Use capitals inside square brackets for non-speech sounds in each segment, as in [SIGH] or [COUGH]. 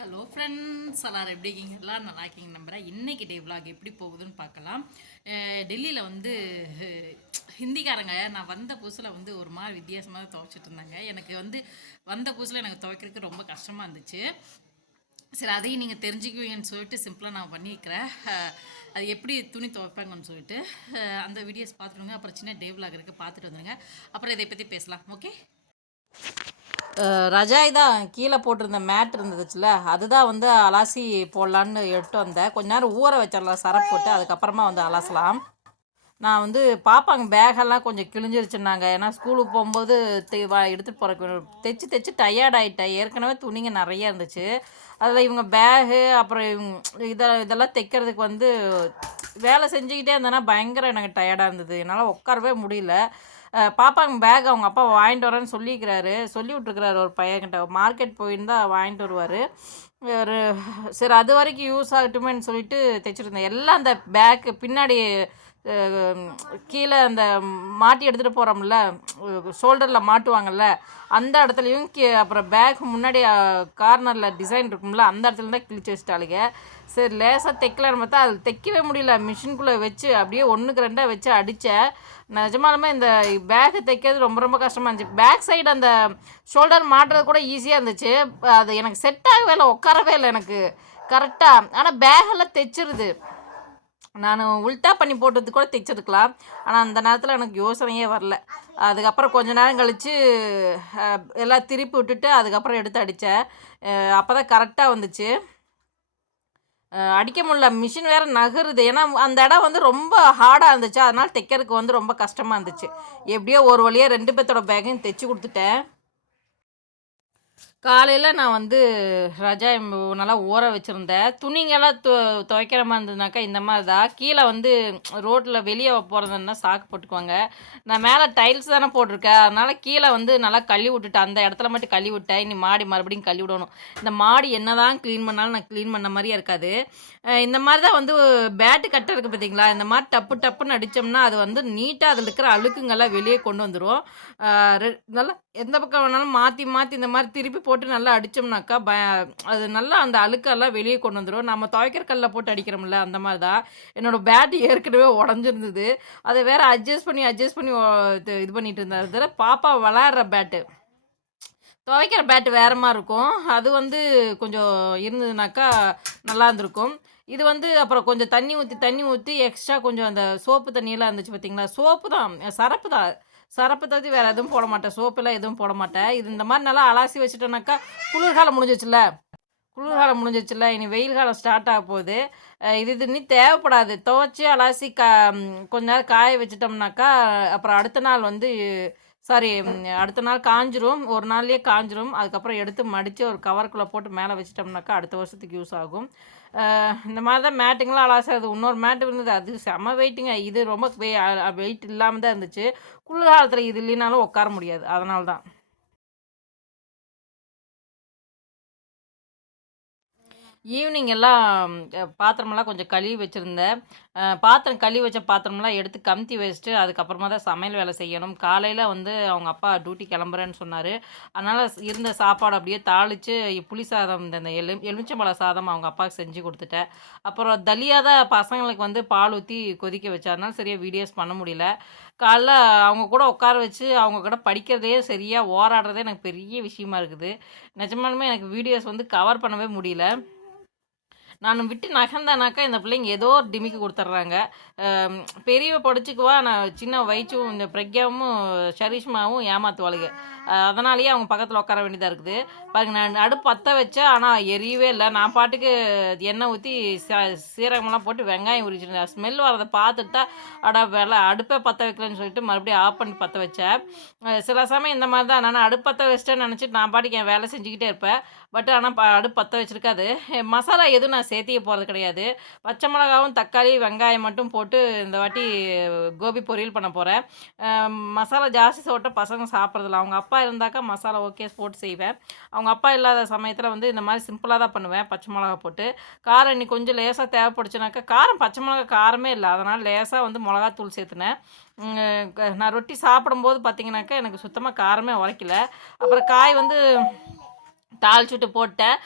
Hello friends எல்லாரும் எப்படி இருக்கீங்க? எல்லாம் நல்லா இருக்கீங்க நம்புகிறேன் இன்றைக்கி டே விலாக் எப்படி போகுதுன்னு பார்க்கலாம். டெல்லியில் வந்து ஹிந்திக்காரங்க நான் வந்த புதுசில் வந்து ஒரு மாதிரி வித்தியாசமாக துவைச்சிட்டு இருந்தாங்க. எனக்கு வந்து வந்த புதுசில் எனக்கு துவைக்கிறதுக்கு ரொம்ப கஷ்டமாக இருந்துச்சு. சரி அதையும் நீங்கள் தெரிஞ்சுக்குவீங்கன்னு சொல்லிட்டு சிம்பிளாக நான் பண்ணியிருக்கிறேன். அது எப்படி துணி துவைப்பாங்கன்னு சொல்லிட்டு அந்த வீடியோஸ் பார்த்துருங்க அப்புறம் சின்ன டே விலாக் இருக்குது பார்த்துட்டு வந்துடுங்க அப்புறம் இதை பற்றி பேசலாம். ஓகே ரஜாய் தான் கீழே போட்டிருந்த மேட் இருந்துச்சுல அதுதான் வந்து அலாசி போடலான்னு எடுத்து வந்தேன். கொஞ்ச நேரம் ஊற வச்சிடலாம் சரப் போட்டு அதுக்கப்புறமா வந்து அலசலாம். நான் வந்து பாப்பாங்க பேகெல்லாம் கொஞ்சம் கிழிஞ்சிருச்சுன்னாங்க. ஏன்னா ஸ்கூலுக்கு போகும்போது வா எடுத்துகிட்டு போகிற தைச்சு தைச்சு டயர்ட் ஆகிட்டேன் ஏற்கனவே துணிங்க நிறைய இருந்துச்சு. அதில் இவங்க பேகு அப்புறம் இவங்க இதை இதெல்லாம் தைக்கிறதுக்கு வந்து வேலை செஞ்சுக்கிட்டே இருந்தேன்னா பயங்கர எனக்கு டயர்டாக இருந்தது. என்னால் உட்காரவே முடியல. பாப்பாங்க பேக் அவங்க அப்பா வாங்கிட்டு வரேன்னு சொல்லிக்கிறாரு. சொல்லி விட்ருக்கிறாரு ஒரு பையன்கிட்ட. மார்க்கெட் போயிருந்தா வாங்கிட்டு வருவார். ஒரு சரி அது வரைக்கும் யூஸ் ஆகட்டுமேன்னு சொல்லிட்டு தைச்சிருந்தேன். எல்லாம் அந்த பேக்கு பின்னாடி கீழே அந்த மாட்டி எடுத்துகிட்டு போகிறோம்ல ஷோல்டரில் மாட்டுவாங்கள்ல அந்த இடத்துலையும் கீ அப்புறம் பேக் முன்னாடி கார்னரில் டிசைன் இருக்கும்ல அந்த இடத்துல தான் கிழிச்சு வச்சுட்டாளுங்க சரி லேசாக தைக்கலான்னு பார்த்தா அது தைக்கவே முடியல. மிஷின்குள்ளே வச்சு அப்படியே ஒன்றுக்கு ரெண்டாக வச்சு அடித்தேன் நிஜமாலுமே இந்த பேக்கு தைக்கிறது ரொம்ப ரொம்ப கஷ்டமாக இருந்துச்சு. பேக் சைடு அந்த ஷோல்டர் மாட்டுறது கூட ஈஸியாக இருந்துச்சு. அது எனக்கு செட் ஆகவே இல்லை உட்காரவே இல்லை எனக்கு. கரெக்டாக ஆனால் பேகெல்லாம் தைச்சிருது. நான் உல்ட்டா பண்ணி போட்டது கூட தைச்சிருக்கலாம். ஆனால் அந்த நேரத்தில் எனக்கு யோசனையே வரல. அதுக்கப்புறம் கொஞ்ச நேரம் கழித்து எல்லாம் திருப்பி விட்டுட்டு அதுக்கப்புறம் எடுத்து அடித்தேன் அப்போ தான் கரெக்டாக வந்துச்சு. அடிக்க முடியல. மிஷின் வேறு நகருது. ஏன்னா அந்த இடம் வந்து ரொம்ப ஹார்டாக இருந்துச்சு. அதனால் தைக்கிறதுக்கு வந்து ரொம்ப கஷ்டமாக இருந்துச்சு. எப்படியோ ஒரு வழியாக ரெண்டு பேர்த்தோட பேக்கையும் தைச்சி கொடுத்துட்டேன். காலையில் நான் வந்து ரஜா நல்லா ஊற வச்சுருந்தேன். துணிங்கெல்லாம் து துவைக்கிற மாதிரி இருந்ததுனாக்கா இந்த மாதிரி தான். கீழே வந்து ரோட்டில் வெளியே போகிறதுன்னா சாக்கு போட்டுக்குவாங்க. நான் மேலே டைல்ஸ் தானே போட்டிருக்கேன். அதனால் கீழே வந்து நல்லா கழுவி விட்டுட்டேன் அந்த இடத்துல மட்டும் கழுவி விட்டேன். இனி மாடி மறுபடியும் கழுவி விடணும். இந்த மாடி என்ன தான் க்ளீன் பண்ணாலும் நான் க்ளீன் பண்ண மாதிரியே இருக்காது. இந்த மாதிரி தான் வந்து பேட்டு கட்டை இருக்குது பார்த்தீங்களா? இந்த மாதிரி டப்பு டப்புன்னு அடித்தோம்னா அது வந்து நீட்டாக அதில் இருக்கிற அழுக்குங்கெல்லாம் வெளியே கொண்டு வந்துடும் நல்லா எந்த பக்கம் வேணாலும் மாற்றி மாற்றி இந்த மாதிரி திருப்பி போட்டு நல்லா அடித்தோம்னாக்கா ப அது நல்லா அந்த அழுக்கெல்லாம் வெளியே கொண்டு வந்துடும் நம்ம துவைக்கிற கல்ல போட்டு அடிக்கிறோம்ல அந்த மாதிரி தான். என்னோடய பேட் ஏற்கனவே உடஞ்சிருந்தது. அதை வேறு அட்ஜஸ்ட் பண்ணி அட்ஜஸ்ட் பண்ணி இது இது பண்ணிட்டு இருந்தார் பாப்பா விளாட்ற பேட்டு துவைக்கிற பேட்டு வேற மாதிரி இருக்கும். அது வந்து கொஞ்சம் இருந்ததுனாக்கா நல்லா இருந்திருக்கும். இது வந்து அப்புறம் கொஞ்சம் தண்ணி ஊற்றி தண்ணி ஊற்றி எக்ஸ்ட்ரா கொஞ்சம் அந்த சோப்பு தண்ணியெல்லாம் இருந்துச்சு பார்த்தீங்களா சோப்பு தான் சரப்பு தான். சரப்பு தவிர்த்து வேறு எதுவும் போட மாட்டேன். சோப்பெல்லாம் எதுவும் போட மாட்டேன். இது இந்த மாதிரி நல்லா அலாசி வச்சுட்டோன்னாக்கா குளிர்காலம் முடிஞ்சிச்சுல குளிர்காலம் முடிஞ்சிச்சுல இனி வெயில் காலம் ஸ்டார்ட் ஆக போகுது. இது இது நீ தேவைப்படாது. துவைச்சி அலாசி கா கொஞ்ச நேரம் காய வச்சிட்டோம்னாக்கா அப்புறம் அடுத்த நாள் வந்து சாரி அடுத்த நாள் காஞ்சிரும். ஒரு நாள்லேயே காஞ்சிரும். அதுக்கப்புறம் எடுத்து மடித்து ஒரு கவருக்குள்ளே போட்டு மேலே வச்சிட்டோம்னாக்கா அடுத்த வருஷத்துக்கு யூஸ் ஆகும். இந்த மாதிரி தான் மேட்டுங்களாம் அலாசுறது இன்னொரு மேட்டு இருந்தது அது செம வெயிட்டுங்க இது ரொம்ப வெயிட் இல்லாமல் தான் இருந்துச்சு. குளிர்காலத்தில் இது இல்லைனாலும் உட்கார முடியாது. அதனால தான் ஈவினிங் எல்லாம் பாத்திரமெல்லாம் கொஞ்சம் கழுவி வச்சுருந்தேன். பாத்திரம் கழுவி வச்ச பாத்திரமெல்லாம் எடுத்து கமுத்தி வச்சுட்டு அதுக்கப்புறமா தான் சமையல் வேலை செய்யணும். காலையில் வந்து அவங்க அப்பா டியூட்டி கிளம்புறேன்னு சொன்னார். அதனால் இருந்த சாப்பாடு அப்படியே தாளித்து புளி சாதம் இந்த எலு எலுமிச்சம்பழ சாதம் அவங்க அப்பாவுக்கு செஞ்சு கொடுத்துட்டேன். அப்புறம் தலியாக தான் பசங்களுக்கு வந்து பால் ஊற்றி கொதிக்க வச்சேன். சரியாக வீடியோஸ் பண்ண முடியல. காலைல அவங்க கூட உட்கார வச்சு அவங்க கூட படிக்கிறதே சரியாக ஓராடுறதே எனக்கு பெரிய விஷயமா இருக்குது. நிஜமாலுமே எனக்கு வீடியோஸ் வந்து கவர் பண்ணவே முடியல. நான் விட்டு நகர்ந்தேனாக்கா இந்த பிள்ளைங்க ஏதோ ஒரு டிமிக்கு கொடுத்துட்றாங்க. பெரியவ படிச்சுக்குவா நான் சின்ன வயிற்றும் இந்த பிரக்யாவும் ஷரிஷ்மாவும் ஏமாத்துவாளுங்க அதனாலேயே அவங்க பக்கத்தில் உட்கார வேண்டியதாக இருக்குது. பாருங்க நான் அடுப்பு பற்ற வச்சேன் ஆனால் எரியவே இல்லை. நான் பாட்டுக்கு எண்ணெய் ஊற்றி சீரகமெல்லாம் போட்டு வெங்காயம் உரிச்சிருந்தேன். ஸ்மெல் வரதை பார்த்துட்டா அடா வெலை அடுப்பே பற்ற வைக்கலன்னு சொல்லிட்டு மறுபடியும் ஆஃப் பண்ணி பற்ற வச்சேன். சில சமயம் இந்த மாதிரி தான். நான் அடுப்பு பற்ற வச்சிட்டேன்னு நினச்சிட்டு நான் பாட்டுக்கு என் வேலை செஞ்சுக்கிட்டே இருப்பேன். பட் ஆனால் ப அடுப்பு பற்ற வச்சிருக்காது. மசாலா எதுவும் நான் சேர்த்திக்க போகிறது கிடையாது. பச்சை மிளகாவும் தக்காளி வெங்காயம் மட்டும் போட்டு இந்த வாட்டி கோபி பொரியல் பண்ண போகிறேன் மசாலா ஜாஸ்தி சோட்ட பசங்க சாப்பிட்றதில்ல. அவங்க அப்பா இருந்தாக்கா மசாலா ஓகே போட்டு செய்வேன். அவங்க அப்பா இல்லாத சமயத்தில் வந்து இந்த மாதிரி சிம்பிளாக தான் பண்ணுவேன் பச்சை மிளகா போட்டு. காரம் இன்னைக்கு கொஞ்சம் லேசாக தேவைப்படுச்சுனாக்கா காரம் பச்சை மிளகா காரமே இல்லை. அதனால் லேசாக வந்து மிளகாத்தூள் சேர்த்துனேன். க- நான் ரொட்டி சாப்பிடும்போது பார்த்தீங்கன்னாக்கா எனக்கு சுத்தமாக காரமே உரைக்கல. அப்புறம் காய் வந்து தாளிச்சுட்டு போட்டேன்.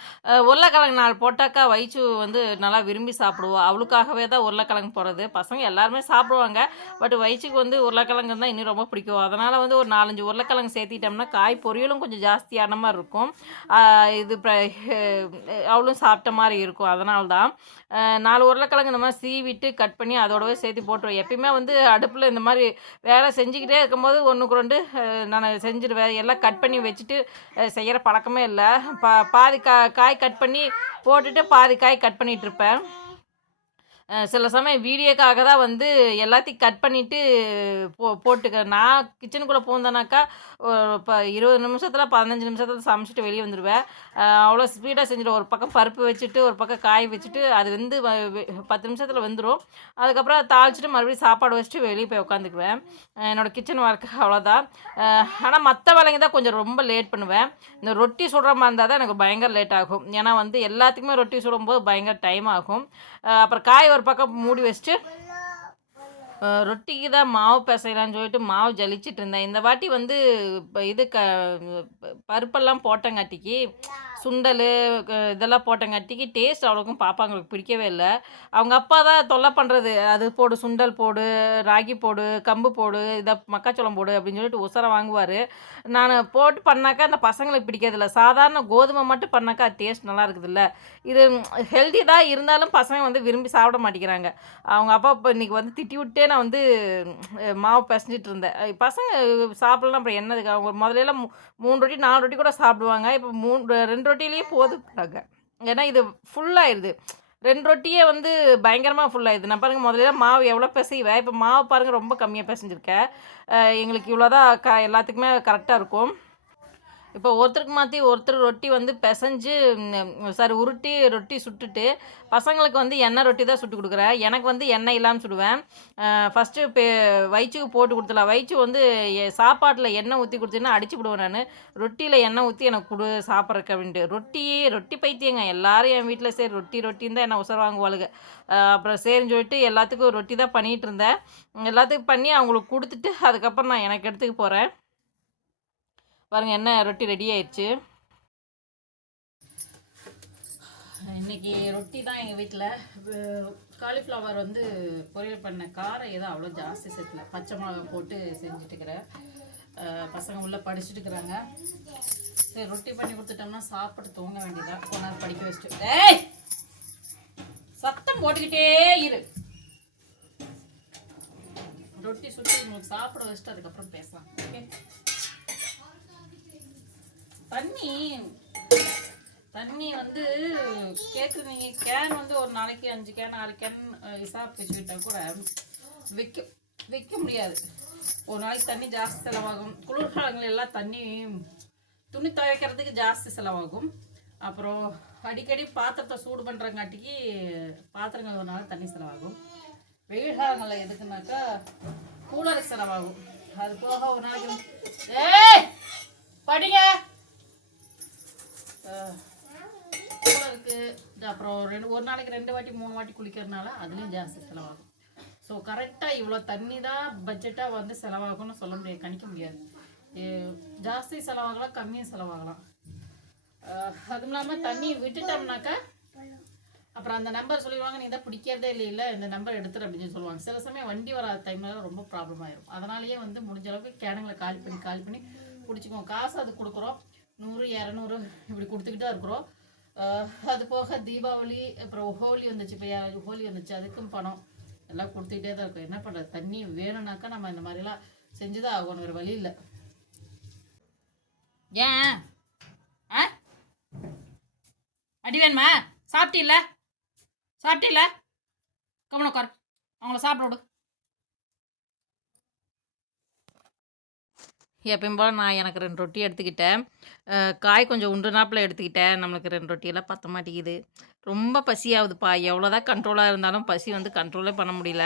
உருளைக்கிழங்கு நாள் போட்டாக்கா வயிற்று வந்து நல்லா விரும்பி சாப்பிடுவோம் அவளுக்காகவே தான் உருளைக்கிழங்கு போடுறது. பசங்க எல்லாருமே சாப்பிடுவாங்க. பட் வயிற்றுக்கு வந்து உருளைக்கிழங்கு தான் இன்னும் ரொம்ப பிடிக்கும். அதனால் வந்து ஒரு நாலஞ்சு உருளைக்கிழங்கு சேர்த்திட்டோம்னா காய் பொரியலும் கொஞ்சம் ஜாஸ்தியான மாதிரி இருக்கும். இது அவளும் சாப்பிட்ட மாதிரி இருக்கும். அதனால தான். நாலு உருளைக்கிழங்கு இந்த மாதிரி சீவிட்டு கட் பண்ணி அதோடவே சேர்த்து போட்டுருவேன். எப்பயுமே வந்து அடுப்பில் இந்த மாதிரி வேலை செஞ்சுக்கிட்டே இருக்கும்போது ஒன்றுக்கு ரெண்டு நான் செஞ்சுருவேன். எல்லாம் கட் பண்ணி வச்சுட்டு செய்கிற பழக்கமே இல்லை. பா பாதி கா காய் கட் பண்ணி போட்டுட்டு பாதி காய் கட் பண்ணிகிட்ருப்பேன் இருப்பேன் சில சமயம் வீடியோக்காக தான் வந்து எல்லாத்தையும் கட் பண்ணிவிட்டு போ போட்டுக்க நான் கிச்சனுக்குள்ளே போந்தேனாக்கா இப்போ இருபது நிமிஷத்தில் பதினஞ்சு நிமிஷத்தில் சமைச்சிட்டு வெளியே வந்துடுவேன் அவ்வளோ ஸ்பீடாக செஞ்சுட்டு ஒரு பக்கம் பருப்பு வச்சுட்டு ஒரு பக்கம் காய் வச்சுட்டு அது வந்து வ- பத்து நிமிஷத்தில் வந்துடும் அதுக்கப்புறம் அதை தாளிச்சிட்டு மறுபடியும் சாப்பாடு வச்சுட்டு வெளியே போய் உட்காந்துக்குவேன் என்னோடய என்னோட கிச்சன் ஒர்க்கு அவ்வளோதான் ஆனால் மற்ற வேலைங்க தான் கொஞ்சம் ரொம்ப லேட் பண்ணுவேன். இந்த ரொட்டி சுடுற மாதிரி இருந்தால் தான் எனக்கு பயங்கர லேட் ஆகும். ஏன்னா வந்து எல்லாத்துக்குமே ரொட்டி சுடும்போது பயங்கர டைம் ஆகும். அப்புறம் காய் ஒரு பக்கம் மூடி வச்சுட்டு ரொட்டிக்கு தான் மாவு பிசையலான்னு சொல்லிட்டு மாவு ஜலிச்சிட்டு இருந்தேன். இந்த வாட்டி வந்து இப்போ இது க ப- பருப்பெல்லாம் போட்டங்காட்டிக்கு சுண்டல் இதெல்லாம் போட்டங்காட்டிக்கு டேஸ்ட் அவ்வளோக்கும் பாப்பாங்களுக்கு பிடிக்கவே இல்லை. அவங்க அப்பா தான் தொல்லை பண்ணுறது அது போடு சுண்டல் போடு ராகி போடு கம்பு போடு இதை மக்காச்சோளம் போடு அப்படின்னு சொல்லிட்டு உசரம் வாங்குவார். நான் போட்டு பண்ணாக்கா அந்த பசங்களுக்கு பிடிக்கிறதில்ல சாதாரண கோதுமை மட்டும் பண்ணாக்கா டேஸ்ட் நல்லா இருக்குதுல்ல இது ஹெல்தி தான் இருந்தாலும் பசங்க வந்து விரும்பி சாப்பிட மாட்டேங்கிறாங்க. அவங்க அப்பா இப்போ இன்றைக்கி வந்து திட்டி விட்டே நான் வந்து மாவு பிசைஞ்சிட்டு இருந்தேன். பசங்க சாப்பிடலாம் அப்புறம் என்னதுக்கு? அவங்க முதல்ல மூணு ரொட்டி நாலு ரொட்டி கூட சாப்பிடுவாங்க. இப்போ மூணு ரெண்டு ரொட்டிலேயே போதுக்குறாங்க ஏன்னா இது ஃபுல்லாகிடுது ரெண்டு ரொட்டியே வந்து பயங்கரமாக ஃபுல்லாகிடுது நான் பாருங்கள் முதல்ல மாவு எவ்வளோ பிசைவேன் இப்போ மாவு பாருங்கள் ரொம்ப கம்மியாக பிசைஞ்சிருக்கேன் எங்களுக்கு இவ்வளோதான் க எல்லாத்துக்குமே கரெக்டாக இருக்கும். இப்போ ஒருத்தருக்கு மாற்றி ஒருத்தர் ரொட்டி வந்து பிசைஞ்சு சாரி உருட்டி ரொட்டி சுட்டுட்டு பசங்களுக்கு வந்து எண்ணெய் ரொட்டி தான் சுட்டு கொடுக்குறேன். எனக்கு வந்து எண்ணெய் இல்லாமல் சுடுவேன். ஃபஸ்ட்டு இப்போ வயிற்றுக்கு போட்டு கொடுத்துலாம் வயிற்று வந்து சாப்பாட்டில் எண்ணெய் ஊற்றி கொடுத்தீங்கன்னா அடிச்சு விடுவேன் நான். ரொட்டியில் எண்ணெய் ஊற்றி எனக்கு கொடு சாப்பிட்றக்கு அப்படின்ட்டு. ரொட்டி ரொட்டி பைத்தியங்க. எல்லாரும் என் வீட்டில் சரி ரொட்டி ரொட்டின்னு தான் என்ன உசர் வாங்குவாளுங்க அப்புறம் சரின்னு சொல்லிட்டு எல்லாத்துக்கும் ரொட்டி தான் பண்ணிகிட்டு இருந்தேன். எல்லாத்துக்கும் பண்ணி அவங்களுக்கு கொடுத்துட்டு அதுக்கப்புறம் நான் எனக்கு எடுத்துக்க போகிறேன் பாருங்கள் என்ன ரொட்டி ரெடி ஆயிடுச்சு. இன்னைக்கு ரொட்டி தான் எங்கள் வீட்டில் காலிஃப்ளவர் வந்து பொரியல் பண்ண காரம் எதுவும் அவ்வளோ ஜாஸ்தி சேர்த்துல பச்சை மிளகா போட்டு செஞ்சுட்டுக்கிறேன். பசங்க உள்ளே படிச்சுட்டு இருக்கிறாங்க சரி ரொட்டி பண்ணி கொடுத்துட்டோம்னா சாப்பிட்டு தூங்க வேண்டியதான் கொஞ்ச படிக்க வச்சுட்டு. ஏய் சத்தம் போட்டுக்கிட்டே இரு. ரொட்டி சுற்றி உங்களுக்கு சாப்பிட வச்சுட்டு அதுக்கப்புறம் பேசலாம். ஓகே? தண்ணி. தண்ணி வந்து கேட்குறீங்க கேன் வந்து ஒரு நாளைக்கு அஞ்சு கேன் ஆறு கேன் இசாப் வச்சுக்கிட்டா கூட வைக்க வைக்க முடியாது. ஒரு நாளைக்கு தண்ணி ஜாஸ்தி செலவாகும். குளிர்காலங்கள் எல்லாம் தண்ணி துணி துவைக்கிறதுக்கு ஜாஸ்தி செலவாகும். அப்புறம் அடிக்கடி பாத்திரத்தை சூடு பண்ணுறங்காட்டிக்கு பாத்திரங்கள் ஒரு நாள் தண்ணி செலவாகும். வெயில் காலங்களில் எதுக்குனாக்கா கூலருக்கு செலவாகும். அது போக ஒரு நாளைக்கு ஏ அப்புறம் ரெண்டு ஒரு நாளைக்கு ரெண்டு வாட்டி மூணு வாட்டி குளிக்கிறதுனால அதுலேயும் ஜாஸ்தி செலவாகும். ஸோ கரெக்டாக இவ்வளோ தண்ணி தான் பட்ஜெட்டாக வந்து செலவாகும்னு சொல்ல முடியாது கணிக்க முடியாது. ஜாஸ்தி செலவாகலாம் கம்மியும் செலவாகலாம். அதுவும் இல்லாமல் தண்ணி விட்டுட்டோம்னாக்கா அப்புறம் அந்த நம்பர் சொல்லிடுவாங்க நீ தான் பிடிக்கிறதே இல்லை இல்லை இந்த நம்பர் எடுத்துரு அப்படின்னு சொல்லுவாங்க. சில சமயம் வண்டி வராத டைமில் ரொம்ப ப்ராப்ளம் ஆயிரும். அதனாலேயே வந்து முடிஞ்ச அளவுக்கு கேனுங்களை கால் பண்ணி கால் பண்ணி பிடிச்சிக்குவோம் காசு அது கொடுக்குறோம். நூறு இரநூறு இப்படி கொடுத்துக்கிட்டு தான் இருக்கிறோம். அது போக தீபாவளி அப்புறம் ஹோலி வந்துச்சு இப்போ ஹோலி வந்துச்சு அதுக்கும் பணம் எல்லாம் கொடுத்துக்கிட்டே தான் இருக்கும். என்ன பண்ணுறது தண்ணி வேணும்னாக்கா நம்ம இந்த மாதிரிலாம் செஞ்சுதான் ஆகணும் வேறு வழி இல்லை. ஏன்? ஆ? அடி வேணுமா? சாப்பிட்டீல்ல? சாப்பிட்டீல்ல? கவனம் உட்கார். அவங்கள சாப்பிட விடு. எப்பயும் போல் நான் எனக்கு ரெண்டு ரொட்டி எடுத்துக்கிட்டேன். காய் கொஞ்சம் உண்டு நாப்பில் எடுத்துக்கிட்டேன். நம்மளுக்கு ரெண்டு ரொட்டியெல்லாம் பற்ற மாட்டேங்குது. ரொம்ப பசியாகுதுப்பா எவ்வளோதான் கண்ட்ரோலாக இருந்தாலும் பசி வந்து கண்ட்ரோலே பண்ண முடியல.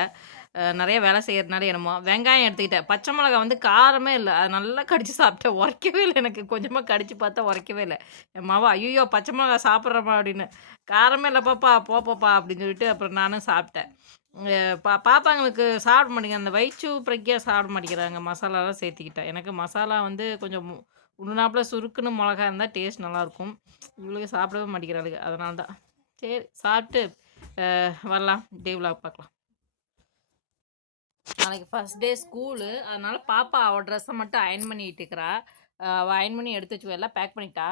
நிறைய வேலை செய்கிறதுனால என்னமோ. வெங்காயம் எடுத்துக்கிட்டேன். பச்சை மிளகா வந்து காரமே இல்லை. அது நல்லா கடிச்சு சாப்பிட்டேன். உரைக்கவே இல்லை எனக்கு. கொஞ்சமாக கடிச்சு பார்த்தா உரைக்கவே இல்லை. என் மாவா ஐயோ பச்சை மிளகா சாப்பிட்றமா அப்படின்னு. காரமே இல்லை பாப்பா அப்படின்னு சொல்லிட்டு அப்புறம் நானும் சாப்பிட்டேன். பா பாப்பாங்களுக்கு சாப்பிட மாட்டேங்க அந்த வயிற்று பிரக்கியாக சாப்பிட மாட்டேங்கிறாங்க. மசாலாலாம் சேர்த்துக்கிட்டா. எனக்கு மசாலா வந்து கொஞ்சம் உண்ணாப்பில் சுருக்குன்னு மிளகா இருந்தால் டேஸ்ட் நல்லாயிருக்கும். இவ்வளோ சாப்பிடவே மாட்டேங்கிறாளுங்க. அதனால தான் சரி சாப்பிட்டு வரலாம். டே விலாக் பார்க்கலாம். நாளைக்கு ஃபர்ஸ்ட் டே ஸ்கூலு அதனால் பாப்பா அவள் ட்ரெஸ்ஸை மட்டும் அயன் பண்ணிட்டு இருக்கிறா அவள் அயன் பண்ணி எடுத்து வச்சு எல்லாம் பேக் பண்ணிட்டா.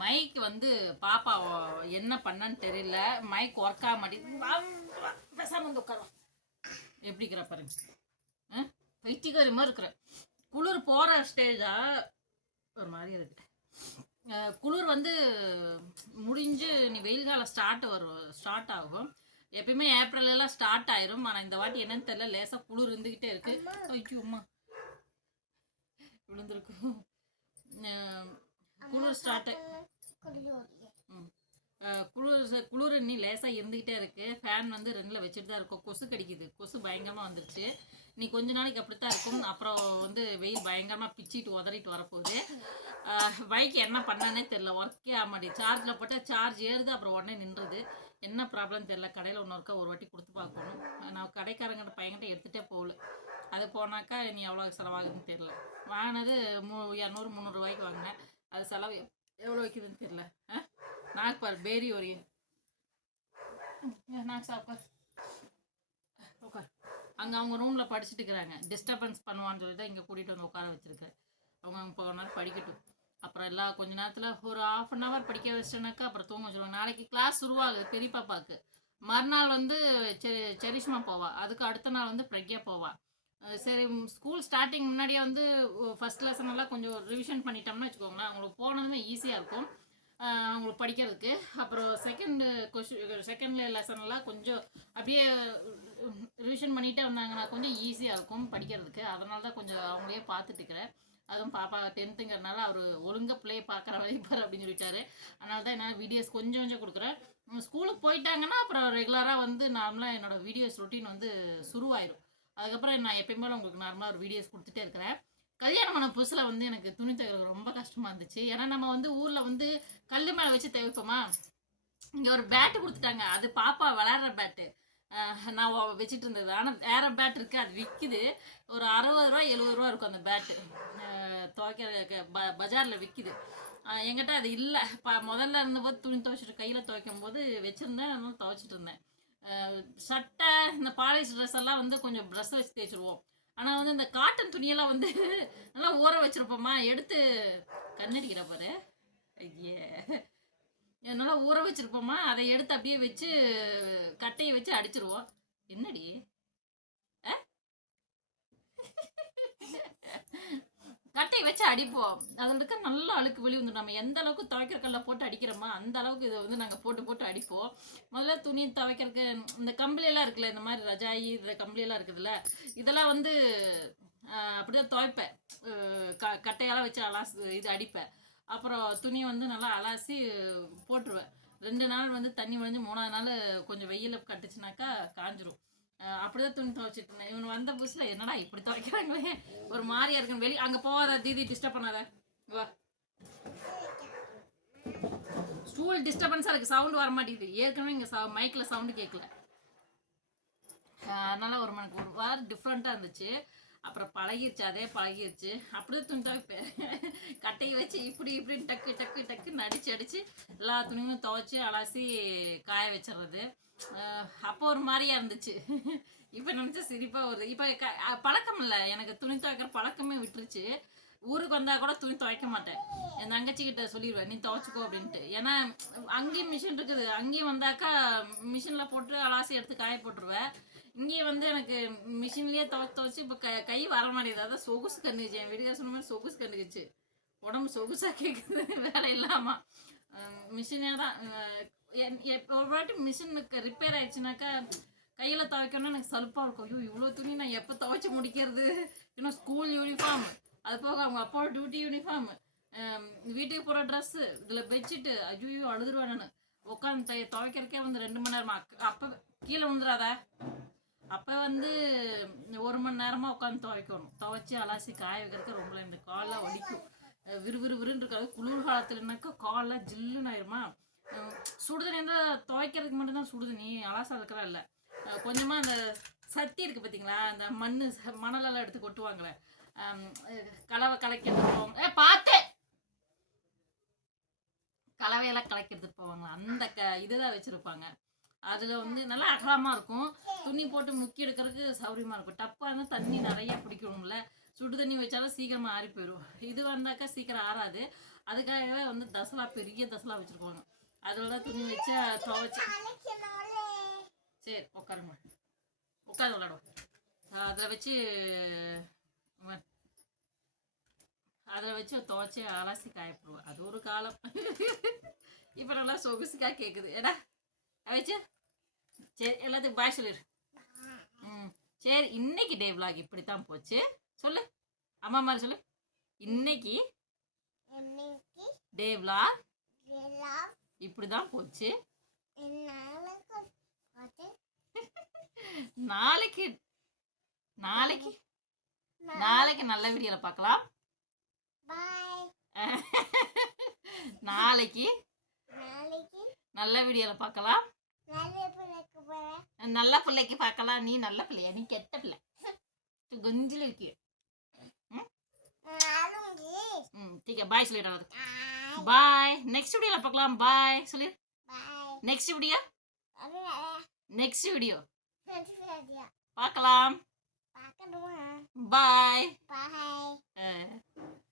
மைக் வந்து பாப்பா என்ன பண்ணான்னு தெரியல. மைக் ஒர்க் ஆக மாட்டேங்குது. பேசாம வந்து உட்காரும் எப்படி இருக்கிற பாருங்க. ஆ? பைத்தியக்காரி மாதிரி இருக்கிற. குளிர் போகிற ஸ்டேஜா ஒரு மாதிரி இருக்கு. குளிர் வந்து முடிஞ்சு நீ வெயில் காலம் ஸ்டார்ட் வரும் ஸ்டார்ட் ஆகும். எப்பயுமே ஏப்ரல் எல்லாம் ஸ்டார்ட் ஆயிரும். ஆனால் இந்த வாட்டி என்னன்னு தெரியல. லேசாக குளிர் இருந்துக்கிட்டே இருக்கு. ஐயோ அம்மா. விழுந்திருக்கும் குளிர் ஸ்டார்ட் குளிர் குளிர் இன்னி லேசாக இருந்துக்கிட்டே இருக்கு. ஃபேன் வந்து ரெண்டில் வச்சுட்டு தான் இருக்கும். கொசு கடிக்குது. கொசு பயங்கரமாக வந்துருச்சு. நீ கொஞ்ச நாளைக்கு அப்படித்தான் இருக்கும். அப்புறம் வந்து வெயில் பயங்கரமாக பிச்சிட்டு உதறிட்டு வரப்போகுது. பைக் என்ன பண்ணானே தெரில ஒர்க்கே ஆக மாட்டேங்குது. சார்ஜில் போட்டால் சார்ஜ் ஏறுது. அப்புறம் உடனே நின்றுது. என்ன ப்ராப்ளம் தெரில கடையில் ஒன்று இருக்கா ஒரு வாட்டி கொடுத்து பார்க்கணும். நான் கடைக்காரங்கிட்ட பையன்கிட்ட எடுத்துகிட்டே போகல. அது போனாக்கா நீ எவ்வளோ செலவாகுதுன்னு தெரில வாங்கினது மூ இரநூறு முந்நூறுரூவாய்க்கு வாங்கினேன். அது செலவு எவ்வளோ வைக்குதுன்னு தெரில ஆ? நாக்கு பாரு பேரி ஒரு நாக்கு சாப்பார் உட்கார். அங்கே அவங்க ரூமில் படிச்சுட்டு இருக்கிறாங்க. டிஸ்டர்பன்ஸ் பண்ணுவான்னு சொல்லி தான் இங்கே கூட்டிகிட்டு வந்து உட்கார வச்சுருக்கேன் அவங்க அவங்க ஒரு படிக்கட்டும். அப்புறம் எல்லாம் கொஞ்ச நேரத்தில் ஒரு ஆஃப் அன் ஹவர் படிக்க வச்சிட்டேனாக்கா அப்புறம் தூங்க வச்சுருவாங்க. நாளைக்கு கிளாஸ் உருவாகுது பெரிய பாப்பாவுக்கு மறுநாள் வந்து செ- செரிஷ்மா போவா. அதுக்கு அடுத்த நாள் வந்து பிரக்யா போவாள் சரி ஸ்கூல் ஸ்டார்டிங் முன்னாடியே வந்து ஃபர்ஸ்ட் லெசன் எல்லாம் கொஞ்சம் ரிவிஷன் பண்ணிட்டோம்னா வச்சுக்கோங்களேன். அவங்களுக்கு போனதுமே ஈஸியாக இருக்கும். அவங்களுக்கு படிக்கிறதுக்கு. அப்புறம் செகண்டு கொஷின் செகண்ட் லெசன் எல்லாம் கொஞ்சம் அப்படியே ரிவிஷன் பண்ணிகிட்டே வந்தாங்கன்னா கொஞ்சம் ஈஸியாக இருக்கும் படிக்கிறதுக்கு. அதனால தான் கொஞ்சம் அவங்களே பார்த்துட்டு இருக்கிறேன். அதுவும் பாப்பா டென்த்துங்கிறனால அவர் ஒழுங்காக பிள்ளைய பார்க்குற வைப்பார் அப்படின்னு சொல்லிட்டாரு. அதனால தான் என்ன வீடியோஸ் கொஞ்சம் கொஞ்சம் கொடுக்குறேன். ஸ்கூலுக்கு போயிட்டாங்கன்னா அப்புறம் ரெகுலராக வந்து நார்மலாக என்னோட வீடியோஸ் ரொட்டீன் வந்து சுருவாயிரும். அதுக்கப்புறம் நான் எப்பயும் போல உங்களுக்கு நார்மலாக ஒரு வீடியோஸ் கொடுத்துட்டே இருக்கிறேன். கல்யாணம் பண்ண புதுசில் வந்து எனக்கு துணி துவைக்கிறது ரொம்ப கஷ்டமாக இருந்துச்சு. ஏன்னா நம்ம வந்து ஊரில் வந்து கல் மேலே வச்சு துவைப்போமா இங்கே ஒரு பேட்டு கொடுத்துட்டாங்க. அது பாப்பா விளையாடுற பேட்டு நான் வச்சுட்டு இருந்தது. ஆனால் வேறு பேட் இருக்குது அது விற்கிது ஒரு அறுபது ரூபா எழுபது ரூபா இருக்கும் அந்த பேட்டு துவைக்கிற ப பஜாரில் விற்கிது என்கிட்ட அது இல்லை. இப்போ முதல்ல இருந்தபோது துணி துவைச்சிட்டு கையில் துவைக்கும் போது வச்சுருந்தேன். அதனால துவைச்சிட்டு இருந்தேன். சட்டை இந்த பாலிஷ் ட்ரெஸ் எல்லாம் வந்து கொஞ்சம் ப்ரெஸ் வச்சு தேய்ச்சிருவோம். ஆனால் வந்து இந்த காட்டன் துணியெல்லாம் வந்து நல்லா ஊற வச்சுருப்போம்மா எடுத்து கண்ணடிக்கிற பாரு. ஐயே. நல்லா ஊற வச்சுருப்போம்மா அதை எடுத்து அப்படியே வச்சு கட்டையை வச்சு அடிச்சிருவோம். என்னடி? கட்டையை வச்சு அடிப்போம். அதில் இருக்க நல்ல அழுக்கு வெளி வந்துடும். நம்ம எந்த அளவுக்கு துவைக்கிற கல்ல போட்டு அடிக்கிறோமோ அந்த அளவுக்கு இதை வந்து நாங்கள் போட்டு போட்டு அடிப்போம். முதல்ல துணி துவைக்கிறதுக்கு இந்த கம்பளியெல்லாம் இருக்குல்ல இந்த மாதிரி ரஜாயி இந்த கம்பளியெல்லாம் இருக்குதுல்ல இதெல்லாம் வந்து அப்படிதான் துவைப்பேன். க கட்டையெல்லாம் வச்சு அலாசு இது அடிப்பேன். அப்புறம் துணி வந்து நல்லா அலாசி போட்டுருவேன். ரெண்டு நாள் வந்து தண்ணி வழிஞ்சு மூணாவது நாள் கொஞ்சம் வெயிலில் கட்டுச்சுனாக்கா காஞ்சிரும். அப்படிதான் துணி துவைச்சிட்டு இருந்தேன். இவன் வந்த புதுசுல என்னடா இப்படி துவைக்கிறாங்களே? ஒரு மாதிரியா இருக்குன்னு வெளியே அங்க போகாத தீதி டிஸ்டர்ப் பண்ணாத. வா. ஸ்டூல் டிஸ்டர்பன்ஸா இருக்கு. சவுண்ட் வர மாட்டேங்குது ஏற்கனவே இங்க மைக்ல சவுண்ட் கேட்கல அதனால ஒரு மணிக்கு ஒரு வாரம் டிஃப்ரெண்ட்டாக இருந்துச்சு. அப்புறம் பழகிருச்சு. அதே பழகிருச்சு. அப்படியே துணி துவைப்பேன். கட்டையை வச்சு இப்படி இப்படி டக்கு டக்கு டக்குன்னு நடிச்சு அடிச்சு எல்லா துணியும் துவைச்சி அலசி காய வச்சிடுறது. அப்போ ஒரு மாதிரியா இருந்துச்சு. இப்போ நினச்சா சிரிப்பாக வருது. இப்போ க பழக்கம் இல்லை. எனக்கு துணி துவைக்கிற பழக்கமே விட்டுருச்சு. ஊருக்கு வந்தா கூட துணி துவைக்க மாட்டேன். என் தங்கச்சி கிட்ட சொல்லிடுவேன் நீ துவைச்சுக்கோ அப்படின்ட்டு. ஏன்னா அங்கேயும் மிஷின் இருக்குது. அங்கேயும் வந்தாக்கா மிஷின்ல போட்டு அலாசி எடுத்து காய போட்டுருவேன். இங்கேயே வந்து எனக்கு மிஷின்லயே துவைச்சு துவைச்சு இப்போ கை கை வர மாட்டேங்குது அதான் சொகுசு கண்டுச்சு என் வீட்டுக்கார சொன்ன மாதிரி சொகுசு கண்டுக்குச்சு உடம்பு சொகுசா கேட்குது [LAUGHS] வேலை இல்லாம. மிஷினே தான். ஒரு வாட்டி மிஷினுக்கு ரிப்பேர் ஆயிடுச்சுனாக்கா கையில் துவைக்கணும்னா எனக்கு சலுப்பாக இருக்கும். ஐயோ இவ்வளோ துணி நான் எப்போ துவைச்சி முடிக்கிறது? இன்னும் ஸ்கூல் யூனிஃபார்ம் அது போக அவங்க அப்பாவோட டியூட்டி யூனிஃபார்ம் வீட்டுக்கு போகிற ட்ரெஸ்ஸு இதில் பெட்ஷீட்டு ஐயோ அழுதுருவேன் நான். உட்காந்து தைய துவைக்கிறக்கே வந்து ரெண்டு மணி நேரமா. அப்போ கீழே விழுந்துடாத அப்போ வந்து ஒரு மணி நேரமாக உட்காந்து துவைக்கணும். துவைச்சி அலாசி காய வைக்கிறதுக்கு ரொம்ப இந்த கால்லாம் வலிக்கும். விறுவிறுவிறுன்னு இருக்காது. குளிர் காலத்துலனாக்கா கால்லாம் ஜில்லுன்னு ஆயிருமா? சுடுதண்ணி இருந்தால் துவைக்கிறதுக்கு மட்டும்தான் சுடுதண்ணி அலாசம் அதுக்கெல்லாம் இல்லை. கொஞ்சமாக அந்த சட்டி இருக்குது பார்த்தீங்களா அந்த மண் மணலெல்லாம் எடுத்து கொட்டுவாங்களே. கலவை கலைக்கிறதுக்கு போவாங்க. ஏ பார்த்தேன் கலவையெல்லாம் கலைக்கிறதுக்கு போவாங்க அந்த க இதுதான் வச்சுருப்பாங்க. அதில் வந்து நல்லா அகலமாக இருக்கும். துணி போட்டு முக்கி எடுக்கிறதுக்கு சௌரியமாக இருக்கும். டப்பாக இருந்தால் தண்ணி நிறைய பிடிக்கணும்ல சுடு தண்ணி வச்சாலும் சீக்கிரமாக ஆறி போயிடும் இது வந்தாக்கா சீக்கிரம் ஆறாது. அதுக்காகவே வந்து தசலா பெரிய தசலா வச்சுருப்பாங்க. அதில் தான் துணி வச்சா துவைச்சு. சரி உட்காருங்க. உட்காந்து விளாடுவோம் அதில் வச்சு அதில் வச்சு துவைச்சி அலசி காயப்படுவோம் அது ஒரு காலம். இப்போ நல்லா சொகுசுக்காக கேட்குது ஏடா வச்சு. சரி எல்லாத்துக்கும் பாய் சொல்லிடு ம் சரி இன்னைக்கு டே விலாக் இப்படி தான் போச்சு. சொல்லு. அம்மா மாதிரி சொல்லு. இன்னைக்கு டே விலாக் இப்படி தான் போச்சு நாளைக்கு நாளைக்கு நாளைக்கு நல்ல வீடியோவில் பார்க்கலாம் நாளைக்கு நல்ல வீடியோவில் பார்க்கலாம் நல்ல பிள்ளைக்கு பார்க்கலாம் நீ நல்ல பிள்ளையா? நீ கெட்ட பிள்ளை. [LAUGHS] குஞ்சில் இருக்கிய ம் டீக்கா பாய் சொல்லிடாது பாய் நெக்ஸ்ட் வீடியோவில் பார்க்கலாம். பாய் சொல்லி. நெக்ஸ்ட் வீடியோ நெக்ஸ்ட் வீடியோ பார்க்கலாம். பாய் பாய்